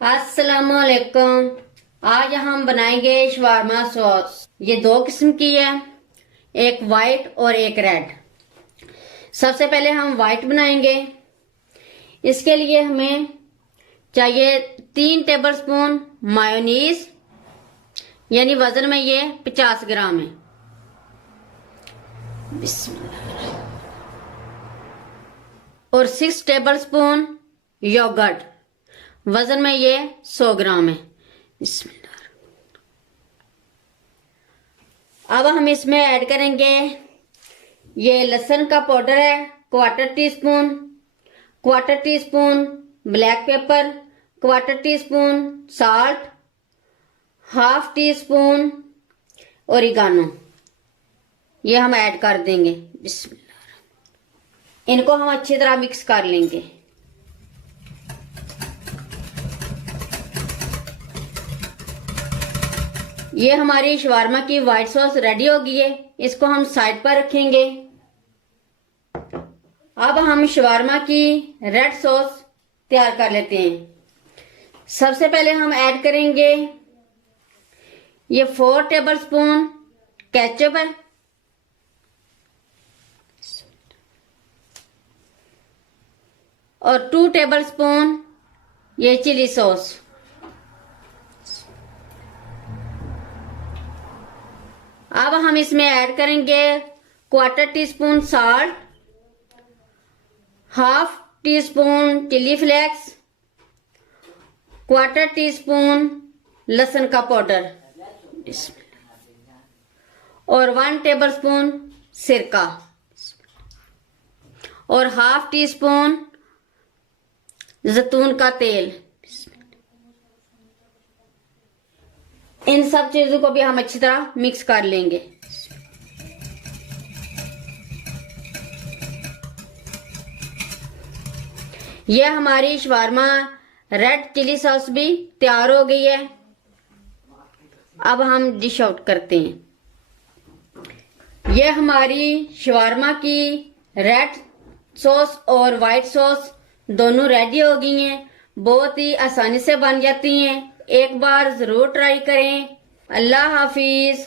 अस्सलामुअलैकुम। आज हम बनाएंगे शवारमा सॉस। ये दो किस्म की है, एक वाइट और एक रेड। सबसे पहले हम वाइट बनाएंगे। इसके लिए हमें चाहिए 3 टेबलस्पून मायोनीज, यानी वजन में ये 50 ग्राम है। बिस्मिल्लाह। और 6 टेबलस्पून योगर्ट, वजन में ये 100 ग्राम है। बिस्मिल्लाह। अब हम इसमें ऐड करेंगे ये लहसुन का पाउडर है, quarter tea spoon black pepper, quarter teaspoon salt, half tea spoon oregano, ये हम ऐड कर देंगे। बिस्मिल्लाह। इनको हम अच्छी तरह मिक्स कर लेंगे। ये हमारी शवारमा की व्हाइट सॉस रेडी हो गई है। इसको हम साइड पर रखेंगे। अब हम शवारमा की रेड सॉस तैयार कर लेते हैं। सबसे पहले हम ऐड करेंगे ये 4 टेबलस्पून केचप है, और 2 टेबलस्पून ये चिली सॉस। अब हम इसमें ऐड करेंगे quarter teaspoon salt, half teaspoon chilli flakes, quarter teaspoon लहसुन का पाउडर, और 1 टेबलस्पून सिरका, और हाफ टी स्पून जैतून का तेल। इन सब चीजों को भी हम अच्छी तरह मिक्स कर लेंगे। ये हमारी शवारमा रेड चिली सॉस भी तैयार हो गई है। अब हम डिश आउट करते हैं। ये हमारी शवारमा की रेड सॉस और वाइट सॉस दोनों रेडी हो गई हैं। बहुत ही आसानी से बन जाती हैं। एक बार जरूर ट्राई करें। अल्लाह हाफिज।